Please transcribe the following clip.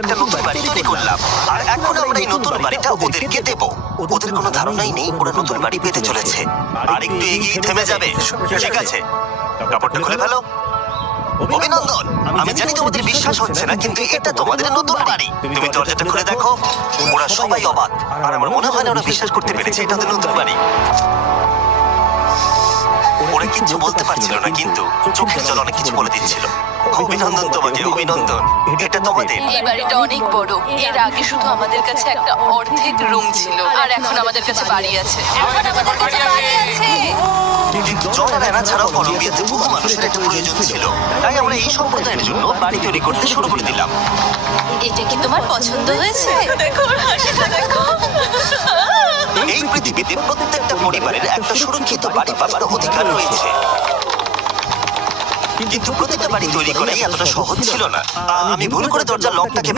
একটা নতুন বাড়ি তৈরি করলাম। আর এখন আমরা এই নতুন বাড়িটা ওদেরকে দেব। ওদের কোনো ধারণাই নেই ওরা নতুন বাড়ি পেতে চলেছে। আর একটু এগিয়ে থেমে যাবে। ঠিক আছে, কাপড়টা খুলে ফেলো। অভিনন্দন। আমি জানি তোমাদের বিশ্বাস হচ্ছে না, কিন্তু এটা তোমাদের নতুন বাড়ি। তুমি দরজাটা খুলে দেখো। ওরা সবাই অবাক, আর আমার মনে হয় না ওরা বিশ্বাস করতে পেরেছে এটা ওদের নতুন বাড়ি। ওরা কিচ্ছু বলতে পারছিল না, কিন্তু চোখের জল অনেক কিছু বলে দিচ্ছিল। অভিনন্দন তোমাকে, অভিনন্দন। এটা তোমাদের। এই বাড়িটা অনেক বড়। এর আগে শুধু আমাদের কাছে একটা অর্ধেক রুম ছিল, আর এখন আমাদের কাছে বাড়ি আছে। এখন আমাদের কাছে বাড়ি আছে। কিন্তু জন আর অ্যানা ছাড়াও কলম্বিয়াতে বহু মানুষের একটা প্রয়োজন ছিল, তাই আমরা এই সম্প্রদায়ের জন্য বাড়ি তৈরি করতে শুরু করে দিলাম। এটা কি তোমার পছন্দ হয়েছে? দেখো হাসিটা দেখো। এই পৃথিবীতে প্রত্যেকটা পরিবারের একটা সুরক্ষিত বাড়ি পাবার অধিকার রয়েছে, কিন্তু প্রতিটা বাড়ি তৈরি করাই এতটা সহজ ছিল না। আমি ভুল করে দরজার লকটাকে